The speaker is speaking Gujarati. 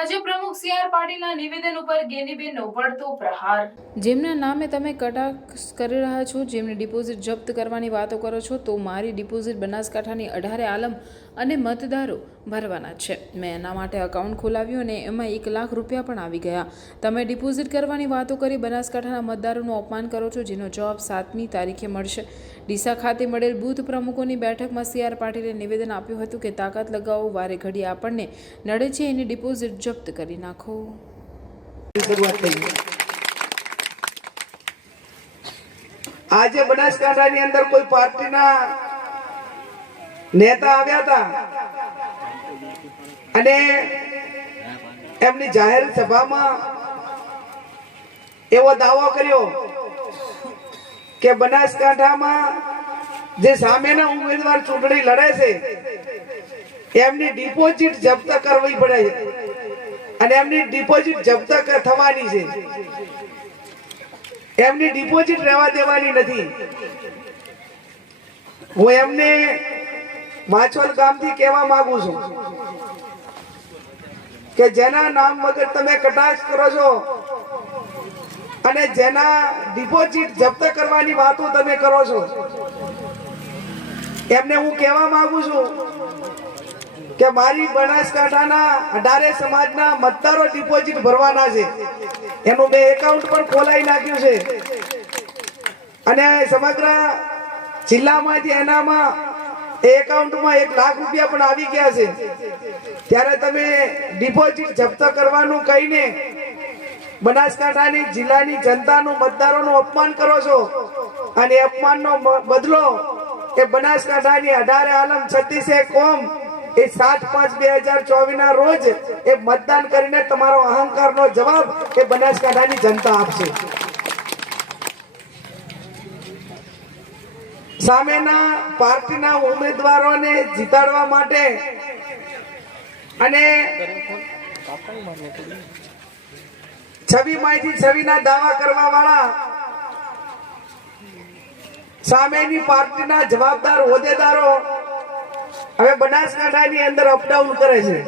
ભાજપ પ્રમુખ સી આર પાટીલના નિવેદન ઉપર ગેનીબેનનો વળતો પ્રહાર. જેમના નામે તમે કટાક્ષ કરી રહ્યા છો, જેમને ડિપોઝિટ જપ્ત કરવાની વાતો કરો છો, તો મારી ડિપોઝિટ બનાસકાંઠાની અઢારે આલમ અને મતદારો ભરવાના છે. મેં એના માટે અકાઉન્ટ ખોલાવ્યું અને એમાં એક લાખ રૂપિયા પણ આવી ગયા. તમે ડિપોઝિટ કરવાની વાતો કરી બનાસકાંઠાના મતદારોનું અપમાન કરો છો, જેનો જવાબ સાતમી તારીખે મળશે. ડીસા ખાતે મળેલ બૂથ પ્રમુખોની બેઠકમાં સી આર પાટીલે નિવેદન આપ્યું હતું કે તાકાત લગાવો, વારે ઘડી આપણને નડે છે એની ડિપોઝિટ જપ્ત કરી નાખો. આજે બનાસકાંઠાની અંદર કોઈ પાર્ટીના નેતા આવ્યા હતા. અને એમની જાહેર સભામાં એવો દાવો કર્યો કે બનાસકાંઠામાં જે સામેના ઉમેદવાર ચૂંટણી લડે છે, એમની ડિપોઝિટ જપ્ત કરવી પડે અને એમની ડિપોઝિટ જપ્ત થવાની છે. એમની ડિપોઝિટ રહેવા દેવાની નથી. હું એમને માછોલ ગામથી કહેવા માંગુ છું કે જેના નામ વગર તમે કટાક્ષ કરો છો અને જેના ડિપોઝિટ જપ્ત કરવાની વાતો તમે કરો છો, એમને હું કહેવા માંગુ છું કે મારી બનાસકાંઠાના અઢારે સમાજના મતદારો ડિપોઝિટ ભરવાના છે. એનું મેં એકાઉન્ટ પણ ખોલાવી નાખ્યું છે. અને સમગ્ર જિલ્લામાંથી એનામાં એ એકાઉન્ટમાં એક લાખ રૂપિયા પણ આવી ગયા છે. ત્યારે તમે ડિપોઝિટ જપ્ત કરવાનું કહીને બનાસકાંઠાની જિલ્લાની જનતાનું મતદારોનું અપમાન કરો છો. અને અપમાનનો બદલો એ બનાસકાંઠાની અઢારે આલમ છત્તીસે કોમ એ સાત પાંચ બે હજાર ચોવીસ ના રોજ એ મતદાન કરીને તમારો અહંકારનો જવાબ એ બનાસકાંઠાની જનતા આપશે. સામેના પાર્ટીના ઉમેદવારોને જીતાડવા માટે અને છબી માહિતી છબીના દાવા કરવા વાળા સામેની પાર્ટીના જવાબદાર હોદ્દેદારો હવે બનાસકાંઠાની અંદર અપડાઉન કરે છે.